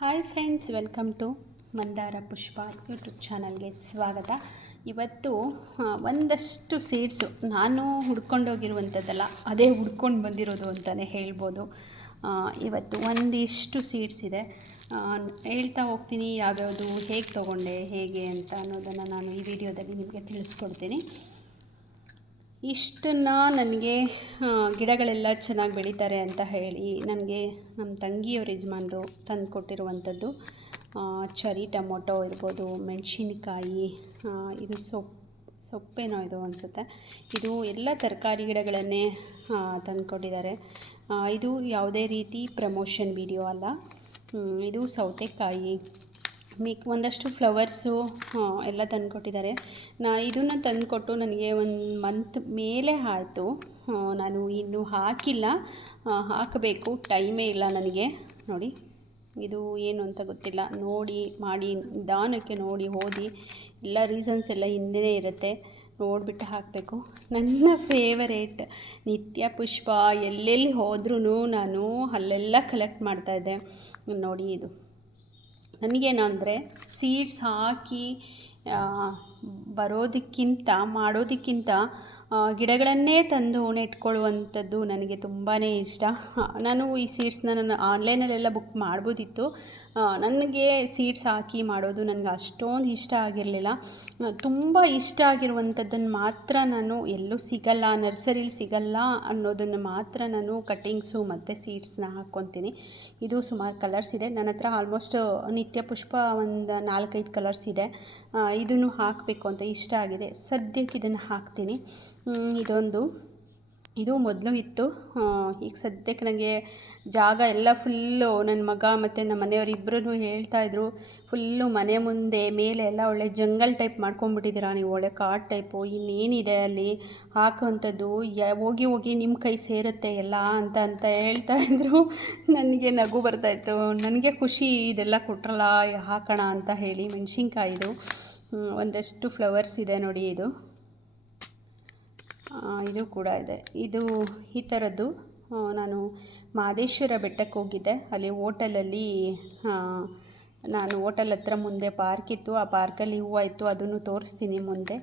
Hi friends welcome to Mandara Pushpa YouTube ಚಾನಲ್ಗೆ ಸ್ವಾಗತ. ಇವತ್ತು ಒಂದಷ್ಟು ಸೀಡ್ಸು ನಾನು ಹುಡ್ಕೊಂಡೋಗಿರುವಂಥದ್ದಲ್ಲ ಅದೇ ಹುಡ್ಕೊಂಡು ಬಂದಿರೋದು ಅಂತಲೇ ಹೇಳ್ಬೋದು. ಇವತ್ತು ಒಂದಿಷ್ಟು ಸೀಡ್ಸ್ ಇದೆ. ಹೇಳ್ತಾ ಹೋಗ್ತೀನಿ, ಯಾವ್ಯಾವುದು, ಹೇಗೆ ತೊಗೊಂಡೆ, ಹೇಗೆ ಅಂತ ಅನ್ನೋದನ್ನು ನಾನು ಈ ವಿಡಿಯೋದಲ್ಲಿ ನಿಮಗೆ ತಿಳಿಸ್ಕೊಡ್ತೀನಿ. ಇಷ್ಟನ್ನು ನನಗೆ ಗಿಡಗಳೆಲ್ಲ ಚೆನ್ನಾಗಿ ಬೆಳೀತಾರೆ ಅಂತ ಹೇಳಿ ನನಗೆ ನಮ್ಮ ತಂಗಿಯವ್ರ ಯಜಮಾನರು ತಂದು ಕೊಟ್ಟಿರುವಂಥದ್ದು. ಚರಿ ಟೊಮೊಟೊ ಇರ್ಬೋದು, ಮೆಣಸಿನ್ಕಾಯಿ ಇದು ಸೊಪ್ಪು ಸೊಪ್ಪೇನೋ ಇದು ಅನಿಸುತ್ತೆ. ಇದು ಎಲ್ಲ ತರಕಾರಿ ಗಿಡಗಳನ್ನೇ ತಂದುಕೊಟ್ಟಿದ್ದಾರೆ ಇದು ಯಾವುದೇ ರೀತಿ ಪ್ರಮೋಷನ್ ವಿಡಿಯೋ ಅಲ್ಲ. ಇದು ಸೌತೆಕಾಯಿ ಮಿಕ್ ಒಂದಷ್ಟು ಫ್ಲವರ್ಸು ಎಲ್ಲ ತಂದುಕೊಟ್ಟಿದ್ದಾರೆ. ನಾ ಇದನ್ನು ತಂದುಕೊಟ್ಟು ನನಗೆ ಒಂದು ಮಂತ್ ಮೇಲೆ ಆಯಿತು. ನಾನು ಇನ್ನೂ ಹಾಕಿಲ್ಲ. ಹಾಕಬೇಕು. ಟೈಮೇ ಇಲ್ಲ ನನಗೆ. ನೋಡಿ, ಇದು ಏನು ಅಂತ ಗೊತ್ತಿಲ್ಲ. ನೋಡಿ, ಮಾಡಿ, ನಿಧಾನಕ್ಕೆ ನೋಡಿ, ಓದಿ. ಎಲ್ಲ ರೀಸನ್ಸ್ ಎಲ್ಲ ಹಿಂದೆ ಇರುತ್ತೆ. ನೋಡಿಬಿಟ್ಟು ಹಾಕಬೇಕು. ನನ್ನ ಫೇವರೇಟ್ ನಿತ್ಯ ಪುಷ್ಪ. ಎಲ್ಲೆಲ್ಲಿ ಹೋದ್ರೂ ನಾನು ಅಲ್ಲೆಲ್ಲ ಕಲೆಕ್ಟ್ ಮಾಡ್ತಾಯಿದ್ದೆ ನೋಡಿ ಇದು. ನನಗೇನಂದರೆ ಸೀಡ್ಸ್ ಹಾಕಿ ಬರೋದಕ್ಕಿಂತ ಮಾಡೋದಕ್ಕಿಂತ ಗಿಡಗಳನ್ನೇ ತಂದು ನೆಟ್ಕೊಳ್ಳುವಂಥದ್ದು ನನಗೆ ತುಂಬಾ ಇಷ್ಟ. ನಾನು ಈ ಸೀಡ್ಸ್ನ ನಾನು ಆನ್ಲೈನಲ್ಲೆಲ್ಲ ಬುಕ್ ಮಾಡ್ಬೋದಿತ್ತು. ನನಗೆ ಸೀಡ್ಸ್ ಹಾಕಿ ಮಾಡೋದು ನನಗೆ ಅಷ್ಟೊಂದು ಇಷ್ಟ ಆಗಿರಲಿಲ್ಲ. ತುಂಬ ಇಷ್ಟ ಆಗಿರುವಂಥದ್ದನ್ನು ಮಾತ್ರ ನಾನು ಎಲ್ಲೂ ಸಿಗಲ್ಲ, ನರ್ಸರಿಲಿ ಸಿಗಲ್ಲ ಅನ್ನೋದನ್ನು ಮಾತ್ರ ನಾನು ಕಟ್ಟಿಂಗ್ಸು ಮತ್ತು ಸೀಡ್ಸ್ನ ಹಾಕ್ಕೊತೀನಿ. ಇದು ಸುಮಾರು ಕಲರ್ಸ್ ಇದೆ. ನನ್ನ ಹತ್ರ ಆಲ್ಮೋಸ್ಟ್ ನಿತ್ಯ ಪುಷ್ಪ ಒಂದು ನಾಲ್ಕೈದು ಕಲರ್ಸ್ ಇದೆ. ಇದನ್ನು ಹಾಕಬೇಕು ಅಂತ ಇಷ್ಟ ಆಗಿದೆ. ಸದ್ಯಕ್ಕೆ ಇದನ್ನು ಹಾಕ್ತೀನಿ. ಇದೊಂದು. ಇದು ಮೊದಲು ಇತ್ತು. ಈಗ ಸದ್ಯಕ್ಕೆ ನನಗೆ ಜಾಗ ಎಲ್ಲ ಫುಲ್ಲು ನನ್ನ ಮಗ ಮತ್ತು ನಮ್ಮ ಮನೆಯವರು ಇಬ್ಬರೂ ಹೇಳ್ತಾಯಿದ್ರು ಫುಲ್ಲು ಮನೆ ಮುಂದೆ, ಮೇಲೆ ಎಲ್ಲ ಒಳ್ಳೆ ಜಂಗಲ್ ಟೈಪ್ ಮಾಡ್ಕೊಂಬಿಟ್ಟಿದ್ದೀರಾ ನೀವು, ಒಳ್ಳೆ ಕಾಡು ಟೈಪು ಇನ್ನೇನಿದೆ ಅಲ್ಲಿ? ಹಾಕುವಂಥದ್ದು, ಯ, ಹೋಗಿ ಹೋಗಿ ನಿಮ್ಮ ಕೈ ಸೇರುತ್ತೆ ಎಲ್ಲ ಅಂತ ಅಂತ ಹೇಳ್ತಾ ಇದ್ರು. ನನಗೆ ನಗು ಬರ್ತಾಯಿತ್ತು ನನಗೆ ಖುಷಿ ಇದೆಲ್ಲ ಕೊಟ್ರಲ್ಲ, ಹಾಕೋಣ ಅಂತ ಹೇಳಿ ಮೆಣಸಿನ್ಕಾಯಿದು. ಒಂದಷ್ಟು ಫ್ಲವರ್ಸ್ ಇದೆ ನೋಡಿ ಇದು. ಇದು ಕೂಡ ಇದೆ. ಇದು ಈ ಥರದ್ದು ನಾನು ಮಾದೇಶ್ವರ ಬೆಟ್ಟಕ್ಕೆ ಹೋಗಿದ್ದೆ. ಅಲ್ಲಿ ಹೋಟೆಲಲ್ಲಿ ನಾನು ಹೋಟೆಲ್ ಹತ್ರ ಮುಂದೆ ಪಾರ್ಕ್ ಇತ್ತು. ಆ ಪಾರ್ಕಲ್ಲಿ ಹೂವು ಇತ್ತು, ಅದನ್ನು ತೋರಿಸ್ತೀನಿ ಮುಂದೆ.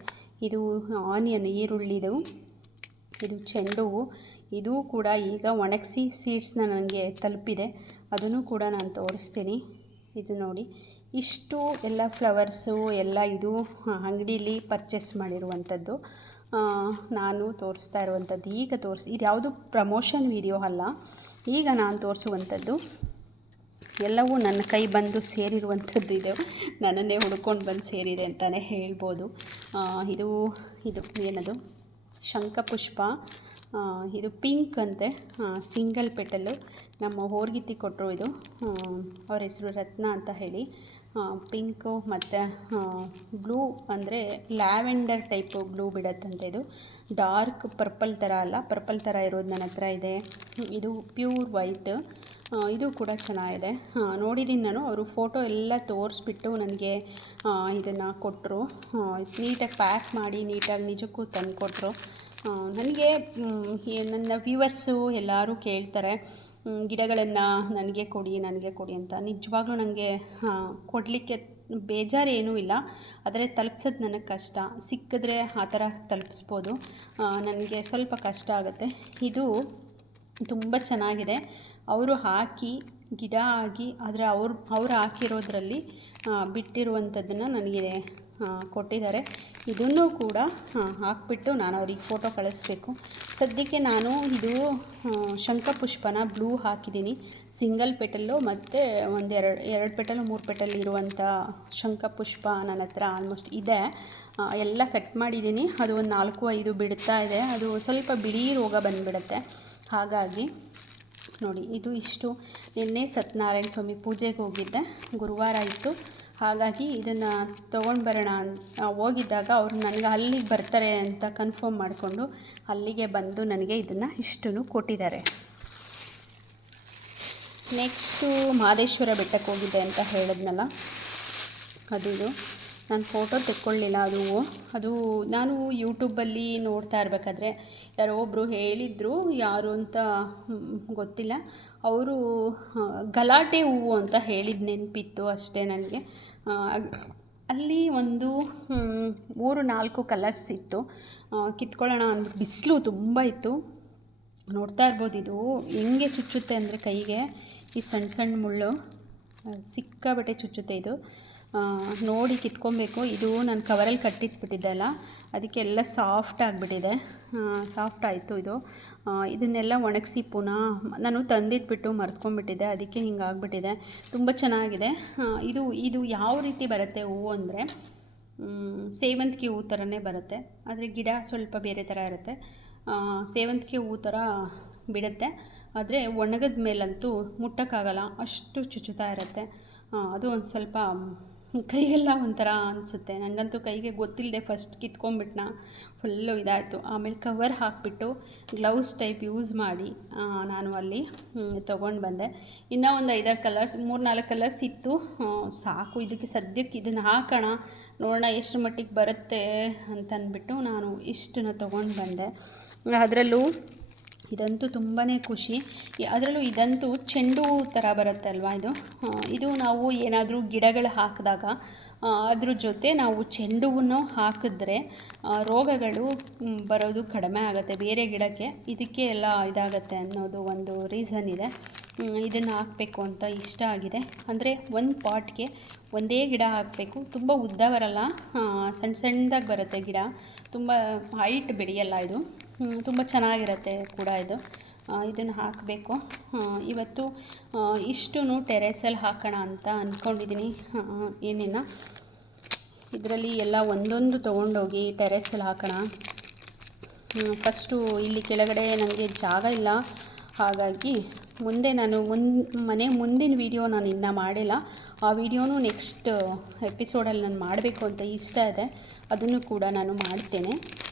ಇದು ಆನಿಯನ್ ಈರುಳ್ಳಿದು ಇದು ಚೆಂಡು ಹೂವು. ಇದು ಕೂಡ ಈಗ ಒಣಗಿಸಿ ಸೀಡ್ಸ್ನ ನನಗೆ ತಲುಪಿದೆ. ಅದನ್ನು ಕೂಡ ನಾನು ತೋರಿಸ್ತೀನಿ. ಇದು ನೋಡಿ. ಇಷ್ಟು ಎಲ್ಲ ಫ್ಲವರ್ಸು, ಎಲ್ಲ ಇದು ಅಂಗಡೀಲಿ ಪರ್ಚೇಸ್ ಮಾಡಿರುವಂಥದ್ದು. ನಾನು ತೋರಿಸ್ತಾ ಇರುವಂಥದ್ದು, ಈಗ ತೋರಿಸಿ, ಇದು ಯಾವುದು ಪ್ರಮೋಷನ್ ವಿಡಿಯೋ ಅಲ್ಲ. ಈಗ ನಾನು ತೋರಿಸುವಂಥದ್ದು, ಎಲ್ಲವೂ ನನ್ನ ಕೈ ಬಂದು ಸೇರಿರುವಂಥದ್ದು ಇದೆ. ನನ್ನನ್ನೇ ಹುಡ್ಕೊಂಡು ಬಂದು ಸೇರಿದೆ ಅಂತಲೇ ಹೇಳ್ಬೋದು. ಇದು ಇದು ಏನದು? ಶಂಖಪುಷ್ಪ. ಇದು ಪಿಂಕ್ ಅಂತೆ. Single petal. ನಮ್ಮ ಹೋರ್ಗಿತ್ತಿ ಕೊಟ್ಟರು ಇದು. ಅವ್ರ ಹೆಸರು ರತ್ನ ಅಂತ ಹೇಳಿ. ಪಿಂಕು ಮತ್ತು ಬ್ಲೂ ಅಂದರೆ ಲ್ಯಾವೆಂಡರ್ ಟೈಪು ಬ್ಲೂ ಬಿಡತ್ತಂತೆ ಇದು. ಡಾರ್ಕ್ ಪರ್ಪಲ್ ಥರ ಅಲ್ಲ, ಪರ್ಪಲ್ ಥರ ಇರೋದು ನನ್ನ ಹತ್ರ ಇದೆ. ಇದು ಪ್ಯೂರ್ ವೈಟ್. ಇದು ಕೂಡ ಚೆನ್ನಾಗಿದೆ. ನೋಡಿದ್ದೀನಿ ನಾನು, ಅವರು ಫೋಟೋ ಎಲ್ಲ ತೋರಿಸ್ಬಿಟ್ಟು ನನಗೆ ಇದನ್ನು ಕೊಟ್ಟರು ನೀಟಾಗಿ ಪ್ಯಾಕ್ ಮಾಡಿ, ನೀಟಾಗಿ ನಿಜಕ್ಕೂ ತಂದು ಕೊಟ್ಟರು ನನಗೆ ನನ್ನ ವ್ಯೂವರ್ಸು ಎಲ್ಲರೂ ಕೇಳ್ತಾರೆ. ಗಿಡಗಳನ್ನು ನನಗೆ ಕೊಡಿ ನನಗೆ ಕೊಡಿ ಅಂತ ನಿಜವಾಗ್ಲೂ ನನಗೆ ಕೊಡಲಿಕ್ಕೆ ಬೇಜಾರೇನೂ ಇಲ್ಲ. ಆದರೆ ತಲುಪ್ಸೋದು ನನಗೆ ಕಷ್ಟ. ಸಿಕ್ಕಿದ್ರೆ ಆ ಥರ ತಲುಪಿಸ್ಬೋದು. ನನಗೆ ಸ್ವಲ್ಪ ಕಷ್ಟ ಆಗುತ್ತೆ. ಇದು ತುಂಬ ಚೆನ್ನಾಗಿದೆ. ಅವರು ಹಾಕಿ, ಗಿಡ ಆಗಿ ಆದರೆ ಅವ್ರು ಅವ್ರು ಹಾಕಿರೋದ್ರಲ್ಲಿ ಬಿಟ್ಟಿರುವಂಥದ್ದನ್ನು ನನಗೆ ಕೊಟ್ಟಿದ್ದಾರೆ. ಇದನ್ನು ಕೂಡ ಹಾಕ್ಬಿಟ್ಟು ನಾನು ಅವ್ರಿಗೆ ಫೋಟೋ ಕಳಿಸ್ಬೇಕು. ಸದ್ಯಕ್ಕೆ ನಾನು ಇದು ಶಂಖಪುಷ್ಪನ ಬ್ಲೂ ಹಾಕಿದ್ದೀನಿ. ಸಿಂಗಲ್ ಪೆಟಲ್ಲು ಮತ್ತು ಒಂದೆರಡು ಎರಡು ಪೆಟಲ್ ಮೂರು ಪೆಟಲ್ ಇರುವಂಥ ಶಂಖಪುಷ್ಪ ನನ್ನ ಹತ್ರ ಆಲ್ಮೋಸ್ಟ್ ಇದೆ. ಎಲ್ಲ ಕಟ್ ಮಾಡಿದ್ದೀನಿ. ಅದು ಒಂದು ನಾಲ್ಕು, ಐದು ಬಿಡ್ತಾ ಇದೆ. ಅದು ಸ್ವಲ್ಪ ಬಿಳಿ ರೋಗ ಬಂದುಬಿಡುತ್ತೆ. ಹಾಗಾಗಿ ನೋಡಿ, ಇದು ಇಷ್ಟು. ನಿನ್ನೆ ಸತ್ಯನಾರಾಯಣ ಸ್ವಾಮಿ ಪೂಜೆಗೆ ಹೋಗಿದ್ದೆ. ಗುರುವಾರ ಇತ್ತು ಹಾಗಾಗಿ ಇದನ್ನು ತೊಗೊಂಡು ಬರೋಣ ಹೋಗಿದ್ದಾಗ ಅವರು ನನಗೆ ಅಲ್ಲಿಗೆ ಬರ್ತಾರೆ ಅಂತ ಕನ್ಫರ್ಮ್ ಮಾಡಿಕೊಂಡು ಅಲ್ಲಿಗೆ ಬಂದು ನನಗೆ ಇದನ್ನು ಇಷ್ಟನ್ನು ಕೊಟ್ಟಿದ್ದಾರೆ. ನೆಕ್ಸ್ಟು ಮಹದೇಶ್ವರ ಬೆಟ್ಟಕ್ಕೆ ಹೋಗಿದ್ದೆ ಅಂತ ಹೇಳಿದ್ನಲ್ಲ? ಅದು ನಾನು ಫೋಟೋ ತೆಕ್ಕೊಳ್ಳಿಲ್ಲ ಅದು. ಅದು ನಾನು ಯೂಟ್ಯೂಬಲ್ಲಿ ನೋಡ್ತಾ ಇರಬೇಕಾದ್ರೆ ಯಾರೋ ಒಬ್ಬರು ಹೇಳಿದರು, ಯಾರು ಅಂತ ಗೊತ್ತಿಲ್ಲ. ಅವರು ಗಲಾಟೆ ಹೂವು ಅಂತ ಹೇಳಿದ ನೆನಪಿತ್ತು ಅಷ್ಟೇ ನನಗೆ. ಅಲ್ಲಿ ಒಂದು ಮೂರು, ನಾಲ್ಕು ಕಲರ್ಸ್ ಇತ್ತು. ಕಿತ್ಕೊಳ್ಳೋಣ ಅಂದ್ ಬಿಸಿಲು ತುಂಬ ಇತ್ತು. ನೋಡ್ತಾ ಇರ್ಬೋದು ಇದು. ಹೆಂಗೆ ಚುಚ್ಚುತ್ತೆ ಅಂದರೆ ಕೈಗೆ? ಈ ಸಣ್ಣ ಸಣ್ಣ ಮುಳ್ಳು. ಸಿಕ್ಕಾಬಟ್ಟೆ ಚುಚ್ಚುತ್ತೆ ಇದು. ನೋಡಿ ಕಿತ್ಕೊಬೇಕು. ಇದು ನಾನು ಕವರಲ್ಲಿ ಕಟ್ಟಿಟ್ಬಿಟ್ಟಿದ್ದೆ ಅಲ್ಲ ಅದಕ್ಕೆ ಎಲ್ಲ ಸಾಫ್ಟ್ ಆಗಿಬಿಟ್ಟಿದೆ. ಸಾಫ್ಟ್ ಆಯಿತು ಇದು. ಇದನ್ನೆಲ್ಲ ಒಣಗಿಸಿ ಪುನಃ ನಾನು ತಂದಿಟ್ಬಿಟ್ಟು ಮರ್ತ್ಕೊಂಡ್ಬಿಟ್ಟಿದ್ದೆ. ಅದಕ್ಕೆ ಹಿಂಗಾಗ್ಬಿಟ್ಟಿದೆ ತುಂಬ ಚೆನ್ನಾಗಿದೆ. ಇದು ಇದು ಯಾವ ರೀತಿ ಬರುತ್ತೆ ಹೂವು ಅಂದರೆ ಸೇವಂತಿಗೆ ಹೂ ಥರನೇ ಬರುತ್ತೆ. ಆದರೆ ಗಿಡ ಸ್ವಲ್ಪ ಬೇರೆ ಥರ ಇರುತ್ತೆ. ಸೇವಂತಿಗೆ ಹೂವು ಥರ ಬಿಡುತ್ತೆ. ಆದರೆ ಒಣಗಿದ ಮೇಲಂತೂ ಮುಟ್ಟಕ್ಕಾಗಲ್ಲ. ಅಷ್ಟು ಚುಚ್ಚುತ್ತಾ ಇರುತ್ತೆ. ಅದು ಒಂದು ಸ್ವಲ್ಪ ಕೈಗೆಲ್ಲ ಒಂಥರ ಅನಿಸುತ್ತೆ. ನನಗಂತೂ ಕೈಗೆ ಗೊತ್ತಿಲ್ಲದೆ ಫಸ್ಟ್ ಕಿತ್ಕೊಂಡ್ಬಿಟ್ನ ಫುಲ್ಲು ಇದಾಯಿತು. ಆಮೇಲೆ ಕವರ್ ಹಾಕಿಬಿಟ್ಟು ಗ್ಲೌಸ್ ಟೈಪ್ ಯೂಸ್ ಮಾಡಿ ನಾನು ಅಲ್ಲಿ ತೊಗೊಂಡು ಬಂದೆ. ಇನ್ನೂ ಒಂದು ಐದಾರು ಕಲರ್ಸ್ ಮೂರು ನಾಲ್ಕು ಕಲರ್ಸ್ ಇತ್ತು. ಸಾಕು ಇದಕ್ಕೆ ಸದ್ಯಕ್ಕೆ ಇದನ್ನು ಹಾಕೋಣ, ನೋಡೋಣ ಎಷ್ಟು ಮಟ್ಟಿಗೆ ಬರುತ್ತೆ ಅಂತ ಅಂದ್ಬಿಟ್ಟು ನಾನು ಇಷ್ಟನ್ನು ತೊಗೊಂಡು ಬಂದೆ. ಅದರಲ್ಲೂ ಇದಂತೂ ತುಂಬಾ ಖುಷಿ. ಅದರಲ್ಲೂ ಇದಂತೂ ಚೆಂಡು ಥರ ಬರುತ್ತೆ ಅಲ್ವಾ ಇದು? ಇದು ನಾವು ಏನಾದರೂ ಗಿಡಗಳು ಹಾಕಿದಾಗ ಅದ್ರ ಜೊತೆ ನಾವು ಚೆಂಡುವನ್ನು ಹಾಕಿದ್ರೆ ರೋಗಗಳು ಬರೋದು ಕಡಿಮೆ ಆಗುತ್ತೆ. ಬೇರೆ ಗಿಡಕ್ಕೆ ಇದಕ್ಕೆ ಎಲ್ಲ ಇದಾಗುತ್ತೆ ಅನ್ನೋದು ಒಂದು ರೀಸನ್ ಇದೆ. ಇದನ್ನು ಹಾಕಬೇಕು ಅಂತ ಇಷ್ಟ ಆಗಿದೆ. ಅಂದರೆ ಒಂದು ಪಾಟ್ಗೆ ಒಂದೇ ಗಿಡ ಹಾಕಬೇಕು. ತುಂಬ ಉದ್ದ ಬರಲ್ಲ ಸಣ್ಣ ಸಣ್ಣದಾಗಿ ಬರುತ್ತೆ ಗಿಡ. ತುಂಬ ಹೈಟ್ ಬೆಳೆಯಲ್ಲ ಇದು. ತುಂಬ ಚೆನ್ನಾಗಿರುತ್ತೆ ಕೂಡ ಇದು. ಇದನ್ನು ಹಾಕಬೇಕು. ಇವತ್ತು ಇಷ್ಟು ಟೆರೆಸಲ್ಲಿ ಹಾಕೋಣ ಅಂತ ಅಂದ್ಕೊಂಡಿದ್ದೀನಿ ಏನೇನ ಇದರಲ್ಲಿ ಎಲ್ಲ ಒಂದೊಂದು ತೊಗೊಂಡೋಗಿ ಟೆರೆಸಲ್ಲಿ ಹಾಕೋಣ. ಫಸ್ಟು ಇಲ್ಲಿ ಕೆಳಗಡೆ ನನಗೆ ಜಾಗ ಇಲ್ಲ. ಹಾಗಾಗಿ ಮುಂದೆ ನಾನು ಮುನ್ ಮನೆ ಮುಂದಿನ ವಿಡಿಯೋ ನಾನು ಇನ್ನೂ ಮಾಡಿಲ್ಲ. ಆ ವಿಡಿಯೋನು ನೆಕ್ಸ್ಟ್ ಎಪಿಸೋಡಲ್ಲಿ ನಾನು ಮಾಡಬೇಕು ಅಂತ ಇಷ್ಟ ಇದೆ. ಅದನ್ನು ಕೂಡ ನಾನು ಮಾಡ್ತೇನೆ.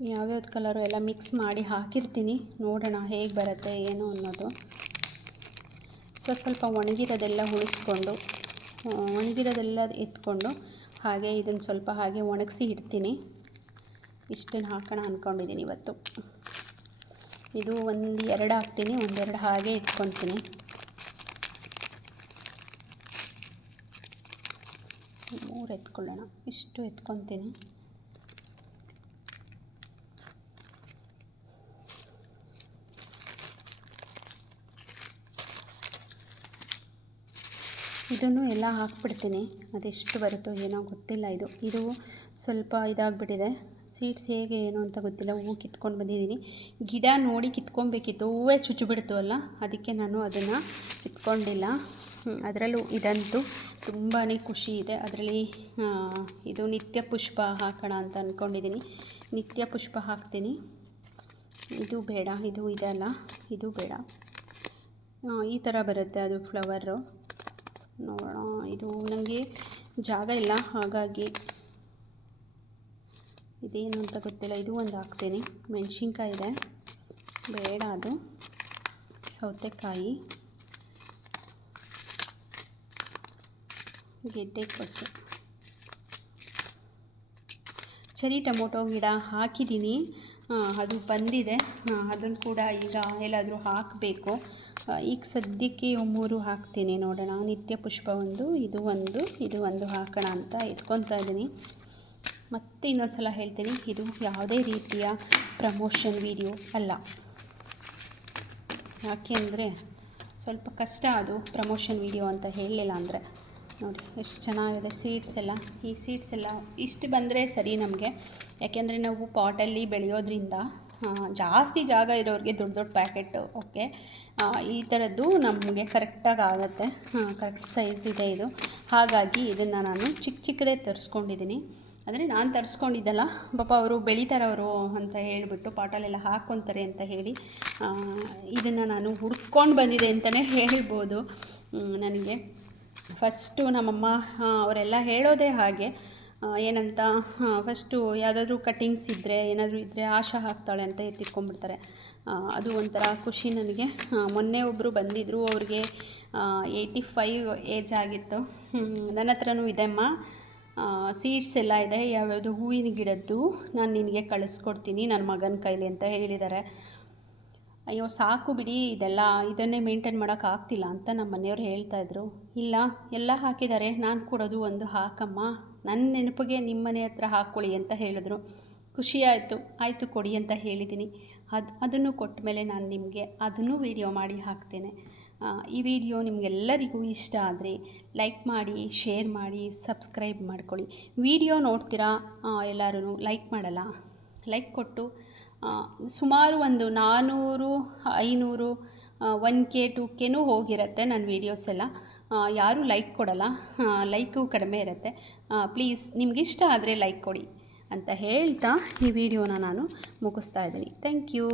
ಯಾವ್ಯಾವ್ದು ಕಲರು ಎಲ್ಲ ಮಿಕ್ಸ್ ಮಾಡಿ ಹಾಕಿರ್ತೀನಿ. ನೋಡೋಣ ಹೇಗೆ ಬರುತ್ತೆ, ಏನು ಅನ್ನೋದು. ಸೊ, ಸ್ವಲ್ಪ ಒಣಗಿರೋದೆಲ್ಲ ಉಳಿಸ್ಕೊಂಡು ಒಣಗಿರೋದೆಲ್ಲ ಎತ್ಕೊಂಡು ಹಾಗೆ ಇದನ್ನು ಸ್ವಲ್ಪ ಹಾಗೆ ಒಣಗಿಸಿ ಇಡ್ತೀನಿ. ಇಷ್ಟನ್ನು ಹಾಕೋಣ ಅಂದ್ಕೊಂಡಿದ್ದೀನಿ ಇವತ್ತು. ಇದು ಒಂದು ಎರಡು ಹಾಕ್ತೀನಿ, ಒಂದೆರಡು ಹಾಗೆ ಇಟ್ಕೊತೀನಿ ಮೂರು ಎತ್ಕೊಳ್ಳೋಣ, ಇಷ್ಟು ಎತ್ಕೊತೀನಿ ಇದನ್ನು ಎಲ್ಲ ಹಾಕ್ಬಿಡ್ತೀನಿ, ಅದೆಷ್ಟು ಬರುತ್ತೋ ಏನೋ ಗೊತ್ತಿಲ್ಲ ಇದು. ಇದು ಸ್ವಲ್ಪ ಇದಾಗ್ಬಿಟ್ಟಿದೆ. ಸೀಡ್ಸ್ ಹೇಗೆ ಏನು ಅಂತ ಗೊತ್ತಿಲ್ಲ. ಹೂವು ಕಿತ್ಕೊಂಡು ಬಂದಿದ್ದೀನಿ. ಗಿಡ ನೋಡಿ ಕಿತ್ಕೊಬೇಕಿತ್ತು. ಹೂವೇ ಚುಚ್ಚಿಬಿಡ್ತು ಅಲ್ಲ ಅದಕ್ಕೆ ನಾನು ಅದನ್ನು ಕಿತ್ಕೊಂಡಿಲ್ಲ. ಅದರಲ್ಲೂ ಇದಂತೂ ತುಂಬಾ ಖುಷಿ ಇದೆ. ಅದರಲ್ಲಿ ಇದು ನಿತ್ಯ ಪುಷ್ಪ ಹಾಕೋಣ ಅಂತ ಅಂದ್ಕೊಂಡಿದ್ದೀನಿ ನಿತ್ಯ ಪುಷ್ಪ ಹಾಕ್ತೀನಿ. ಇದು ಬೇಡ, ಇದು ಇದಲ್ಲ, ಇದು ಬೇಡ. ಈ ಥರ ಬರುತ್ತೆ ಅದು ಫ್ಲವರು. ನೋಡೋಣ, ಇದು ನನಗೆ ಜಾಗ ಇಲ್ಲ, ಹಾಗಾಗಿ ಇದೇನು ಅಂತ ಗೊತ್ತಿಲ್ಲ. ಇದು ಒಂದು ಹಾಕ್ತೀನಿ. ಮೆಣಸಿನ್ಕಾಯಿ ಇದೆ. ಬೇಡ ಅದು. ಸೌತೆಕಾಯಿ. ಗೆಡ್ಡೆ ಕೊಸು. ಚರಿ ಟೊಮೊಟೊ ಗಿಡ ಹಾಕಿದ್ದೀನಿ. ಅದು ಬಂದಿದೆ. ಅದನ್ನು ಕೂಡ ಈಗ ಎಲ್ಲಾದರೂ ಹಾಕಬೇಕು. ಈಗ ಸದ್ಯಕ್ಕೆ ಮೂರು ಹಾಕ್ತೀನಿ ನೋಡೋಣ. ನಿತ್ಯ ಪುಷ್ಪ ಒಂದು, ಇದು ಒಂದು ಇದು ಒಂದು ಹಾಕೋಣ ಅಂತ ಇಟ್ಕೊತಾ ಇದ್ದೀನಿ. ಮತ್ತೆ ಇನ್ನೊಂದು ಸಲ ಹೇಳ್ತೀನಿ, ಇದು ಯಾವುದೇ ರೀತಿಯ ಪ್ರಮೋಷನ್ ವಿಡಿಯೋ ಅಲ್ಲ. ಯಾಕೆ ಅಂದರೆ ಸ್ವಲ್ಪ ಕಷ್ಟ ಅದು ಪ್ರಮೋಷನ್ ವಿಡಿಯೋ ಅಂತ ಹೇಳಲಿಲ್ಲ ಅಂದರೆ. ನೋಡಿ, ಎಷ್ಟು ಚೆನ್ನಾಗಿದೆ ಸೀಡ್ಸ್ ಎಲ್ಲ. ಈ ಸೀಡ್ಸ್ ಎಲ್ಲ ಇಷ್ಟು ಬಂದರೆ ಸರಿ ನಮಗೆ. ಯಾಕೆಂದರೆ ನಾವು ಪಾಟಲ್ಲಿ ಬೆಳೆಯೋದ್ರಿಂದ ಜಾಸ್ತಿ ಜಾಗ ಇರೋರಿಗೆ ದೊಡ್ಡ ದೊಡ್ಡ ಪ್ಯಾಕೆಟ್ ಓಕೆ ಈ ಥರದ್ದು ನಮಗೆ ಕರೆಕ್ಟಾಗಿ ಆಗುತ್ತೆ. ಕರೆಕ್ಟ್ ಸೈಜ್ ಇದೆ ಇದು. ಹಾಗಾಗಿ ಇದನ್ನು ನಾನು ಚಿಕ್ಕ ಚಿಕ್ಕದೇ ತರಿಸ್ಕೊಂಡಿದ್ದೀನಿ ಅಂದರೆ ನಾನು ತರಿಸ್ಕೊಂಡಿದ್ದಲ್ಲ. ಪಾಪ ಅವರು ಬೆಳೀತಾರವರು ಅಂತ ಹೇಳಿಬಿಟ್ಟು ಪಾಟಲೆಲ್ಲ ಹಾಕ್ಕೊತಾರೆ ಅಂತ ಹೇಳಿ ಇದನ್ನು ನಾನು ಹುಡ್ಕೊಂಡು ಬಂದಿದೆ ಅಂತಲೇ ಹೇಳ್ಬೋದು ನನಗೆ. ಫಸ್ಟು ನಮ್ಮಮ್ಮ ಅವರೆಲ್ಲ ಹೇಳೋದೇ ಹಾಗೆ ಏನಂತ ಫಸ್ಟು ಯಾವುದಾದ್ರೂ ಕಟ್ಟಿಂಗ್ಸ್ ಇದ್ದರೆ ಏನಾದರೂ ಇದ್ದರೆ ಆಶಾ ಹಾಕ್ತಾಳೆ ಅಂತ ಎತ್ತಿಟ್ಕೊಂಡ್ಬಿಡ್ತಾರೆ. ಅದು ಒಂಥರ ಖುಷಿ ನನಗೆ. ಮೊನ್ನೆ ಒಬ್ಬರು ಬಂದಿದ್ದರು ಅವ್ರಿಗೆ ಏಯ್ಟಿ ಫೈವ್ ಏಜ್ ಆಗಿತ್ತು. ನನ್ನ ಹತ್ರನೂ ಇದೆಮ್ಮ. ಸೀಡ್ಸ್ ಎಲ್ಲ ಇದೆ, ಯಾವ್ಯಾವುದು ಹೂವಿನ ಗಿಡದ್ದು ನಾನು ನಿನಗೆ ಕಳಿಸ್ಕೊಡ್ತೀನಿ ನನ್ನ ಮಗನ ಕೈಲಿ ಅಂತ ಹೇಳಿದ್ದಾರೆ ಅಯ್ಯೋ, ಸಾಕು ಬಿಡಿ ಇದೆಲ್ಲ, ಇದನ್ನೇ ಮೇಂಟೈನ್ ಮಾಡೋಕ್ಕಾಗ್ತಿಲ್ಲ ಅಂತ ನಮ್ಮ ಮನೆಯವ್ರು ಹೇಳ್ತಾಯಿದ್ರು ಇಲ್ಲ, ಎಲ್ಲ ಹಾಕಿದ್ದಾರೆ ನಾನು ಕೊಡೋದು ಒಂದು ಹಾಕಮ್ಮ. ನನ್ನ ನೆನಪಿಗೆ ನಿಮ್ಮ ಮನೆ ಹತ್ರ ಹಾಕ್ಕೊಳ್ಳಿ ಅಂತ ಹೇಳಿದ್ರು. ಖುಷಿ ಆಯಿತು ಕೊಡಿ ಅಂತ ಹೇಳಿದ್ದೀನಿ ಅದು, ಅದನ್ನು ಕೊಟ್ಟ ಮೇಲೆ ನಾನು ನಿಮಗೆ ಅದನ್ನು ವೀಡಿಯೋ ಮಾಡಿ ಹಾಕ್ತೇನೆ. ಈ ವಿಡಿಯೋ ನಿಮಗೆಲ್ಲರಿಗೂ ಇಷ್ಟ ಆದರೆ ಲೈಕ್ ಮಾಡಿ, ಶೇರ್ ಮಾಡಿ, ಸಬ್ಸ್ಕ್ರೈಬ್ ಮಾಡ್ಕೊಳ್ಳಿ. ವಿಡಿಯೋ ನೋಡ್ತೀರಾ? ಎಲ್ಲರೂ ಲೈಕ್ ಮಾಡಲ್ಲ? ಲೈಕ್ ಕೊಟ್ಟು ಸುಮಾರು ಒಂದು ನಾನ್ನೂರು ಐನೂರು ಒನ್ ಕೆ, ಟು ಕೆನೂ ಹೋಗಿರುತ್ತೆ ನನ್ನ ವೀಡಿಯೋಸ್ ಎಲ್ಲ. ಯಾರೂ ಲೈಕ್ ಕೊಡಲ್ಲ. ಲೈಕು ಕಡಿಮೆ ಇರುತ್ತೆ. ಪ್ಲೀಸ್ ನಿಮಗಿಷ್ಟ ಆದರೆ ಲೈಕ್ ಕೊಡಿ ಅಂತ ಹೇಳ್ತಾ ಈ ವಿಡಿಯೋನ ನಾನು ಮುಗಿಸ್ತಾ ಇದ್ದೀನಿ. Thank you.